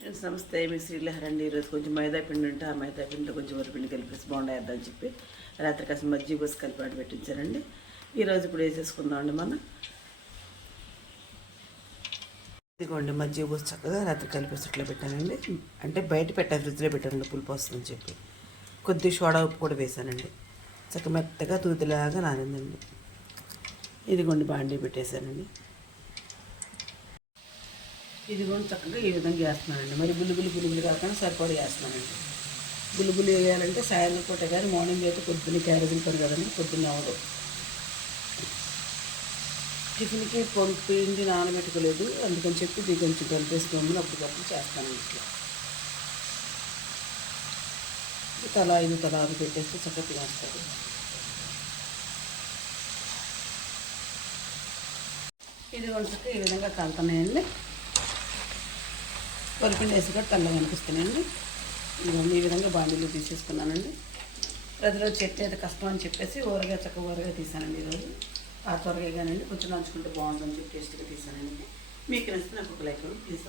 Friends నమస్తే, మీ శ్రీలహరి అండి. ఈరోజు కొంచెం మైదా పిండి ఉంటే ఆ మైదా పిండిలో కొంచెం వరిపిండి కలిపేసి బాగుండేద్దని చెప్పి రాత్రి కాస్త మజ్జిగ పోసి కలిపి పెట్టించారండి. ఈరోజు ఇప్పుడు వేసేసుకుందామండి మనం. ఇదిగోండి మజ్జిగ పోసి చక్కగా రాత్రి కలిపేసి ఇట్లా పెట్టానండి. అంటే బయట పెట్టాను, ఫ్రిడ్జ్లో పెట్టానండి పులుపు వస్తుందని చెప్పి. కొద్దిగా సోడా ఉప్పు కూడా వేసానండి. చక్క మెత్తగా తూతిలాగా నానిందండి. ఇదిగోండి బాండీ పెట్టేశానండి. ఇది కూడా చక్కగా ఈ విధంగా వేస్తున్నానండి. మరి బుల్లి కాకుండా సరిపడి వేస్తున్నానండి. బుల్లి వేయాలంటే సాయంత్రం పూట కానీ మార్నింగ్ అయితే పొద్దున్న క్యారేజీలు పని కదండి, పొద్దున్న అవ్వదు. టిఫిన్కి పిండి నానబెట్టుకోలేదు, అందుకని చెప్పి ఇది కొంచెం కలిపేసుకోమని అప్పటికప్పుడు చేస్తాను. ఇట్లా తలా 5 తలా 6 పెట్టేస్తే చక్కగా తినేస్తారు. ఇది కొంచెం ఈ విధంగా కలుతున్నాయండి. వరిపిండి వేసి కూడా తెల్లగా అనిపిస్తున్నాయండి. ఇవన్నీ ఈ విధంగా బాండీలో తీసేసుకున్నానండి. ప్రతిరోజు చట్నీ అయితే కష్టం అని చెప్పేసి చక్కగా ఊరగా తీసానండి. ఈరోజు త్వరగా కానండి కొంచెం నంచుకుంటే బాగుంటుందని చెప్పి టేస్ట్గా తీసానండి. మీకు నచ్చితే నాకు ఒక లైక్ ప్లీజ్.